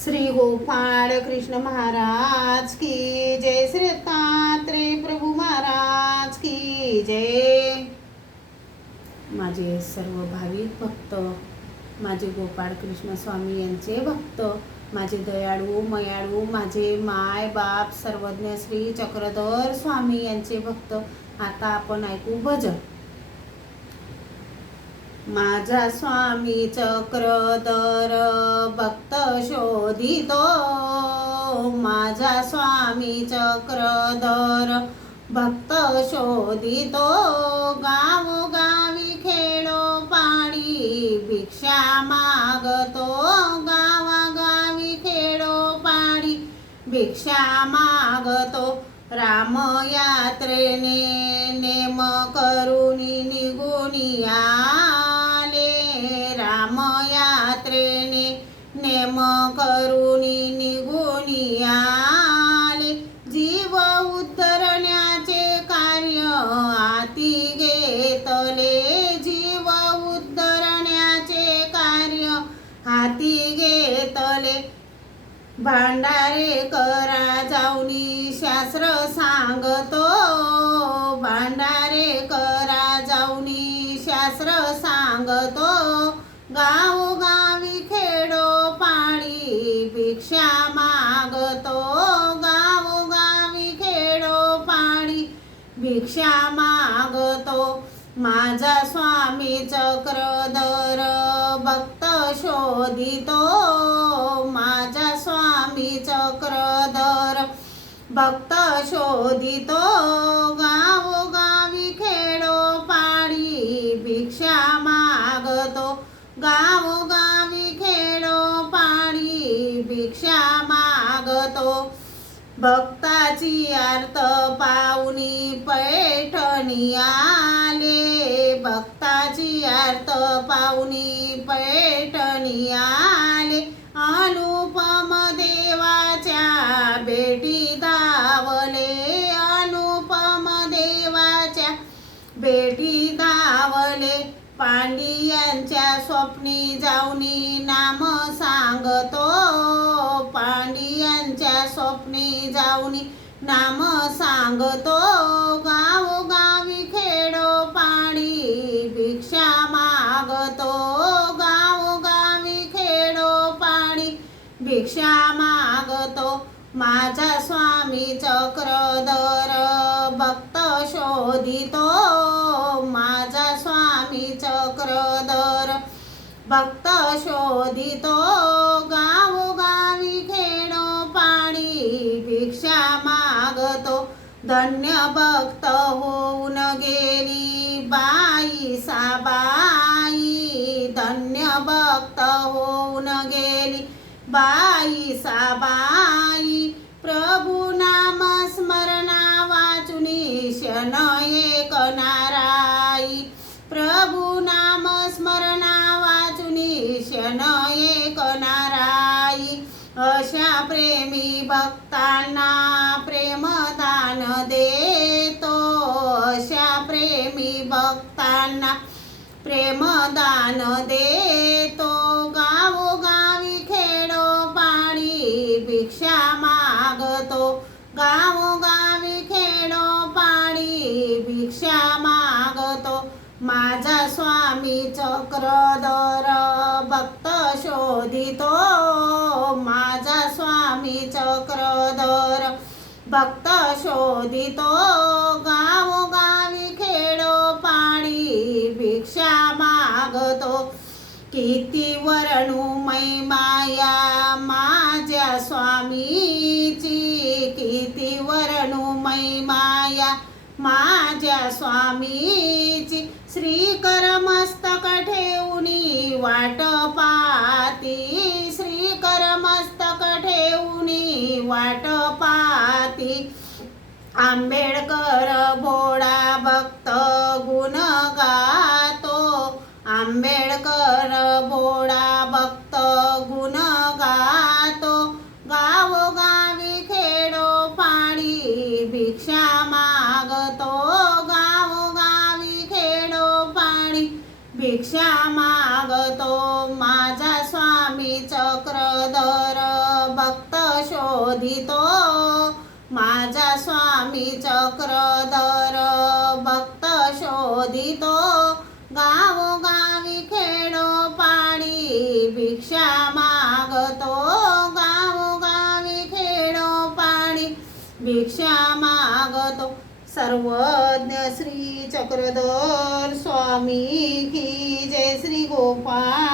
श्री गोपाळ कृष्ण महाराज की जय, श्री दत्तात्रेय प्रभू महाराज की जय। माझे सर्व भाविक भक्त, माझे गोपाळ कृष्ण स्वामी यांचे भक्त, माझे दयाळू मयाळू, माझे माय बाप सर्वज्ञ श्री चक्रधर स्वामी यांचे भक्त, आता आपण ऐकू भजन। माझा स्वामी चक्रधर भक्त शोधितो, माझा स्वामी चक्रधर भक्त शोधितो, गावोगावी खेडोपाडी भिक्षा मागतो, गावागावी खेडोपाडी भिक्षा मागतो, रामयात्रेने नेम करुणी निघुनी आले, रामयात्रेने नेम करुणी निघुनी आले, जीव उद्धरण्याचे कार्य हाती घेतले, जीव उद्धरण्याचे कार्य हाती घेतले, भांडारे करा जाऊनी शास्त्र सांगतो, भांडारे करा जाऊनी शास्त्र सांगतो, गावोगावी खेडोपाडी भिक्षा मागतो, गावोगावी खेडोपाडी भिक्षा मागतो, माझा स्वामी चक्रधर भक्त शोधितो, माझा स्वामी चक्रधर भक्त शोधितो, गावोगावी खेडोपाडी भिक्षा मागतो, गावोगावी खेडोपाडी भिक्षा मागतो, भक्ताची आर्त पाहुनी पैठणी आले, भक्ताची आर्त पाहुनी पैठणी आले, अनुपम देवाच्या भेटी धावले, अनुपम देवाच्या भेटी धावले, पांडियांच्या स्वप्नी जाऊनी नाम सांगतो, पांडियांच्या स्वप्नी जाऊनी नाम सांगतो, गावोगावी खेडोपाडी भिक्षा मागतो, गावोगावी खेडोपाडी भिक्षा मागतो, माझा स्वामी चक्रधर भक्त शोधितो, माझा स्वामी चक्रधर भक्त शोधितो, गावोगावी खेडोपाडी भिक्षा मागतो, धन्य भक्त होऊन गेली बाई साबाई, धन्य भक्त होऊन गेली बाई साबाई, प्रभू नाम स्मरणा वाचुनी शन एक नाराई, प्रभू नाम स्मरणा वाचुनी शन एक नाराई, अशा प्रेमी भक्तांना प्रेमदान देतो, अशा प्रेमी भक्तांना प्रेमदान देतो, गावोगावी खेडोपाडी भिक्षा मागतो, गावोगावी खेडोपाडी भिक्षा मागतो, माझा स्वामी चक्रधर भक्त शोधितो, माझा स्वामी चक्रधर भक्त शोधितो, गावोगावी खेडोपाडी भिक्षा मागतो, किती वर्णू माया माझ्या स्वामीची, किती वर्णू माया माझ्या स्वामीची, श्रीकर मस्तक ठेवूनी वाट पाहती, श्रीकर मस्तक ठेवूनी वाट पाहती, आंबेडकर भोळा भक्त गुण गातो, आंबेडकर भोळा भक्त गुण गातो, गावोगावी खेडोपाडी भिक्षा मागतो, गावोगावी खेडोपाडी भिक्षा मागतो, माझा स्वामी चक्रधर शोधितो माझा स्वामी चक्रधर भक्त शोधितो गावोगावी खेडोपाडी भिक्षा मागतो गावोगावी खेडोपाडी भिक्षा मागतो सर्वज्ञ श्री चक्रधर स्वामी की जय श्री गोपाळ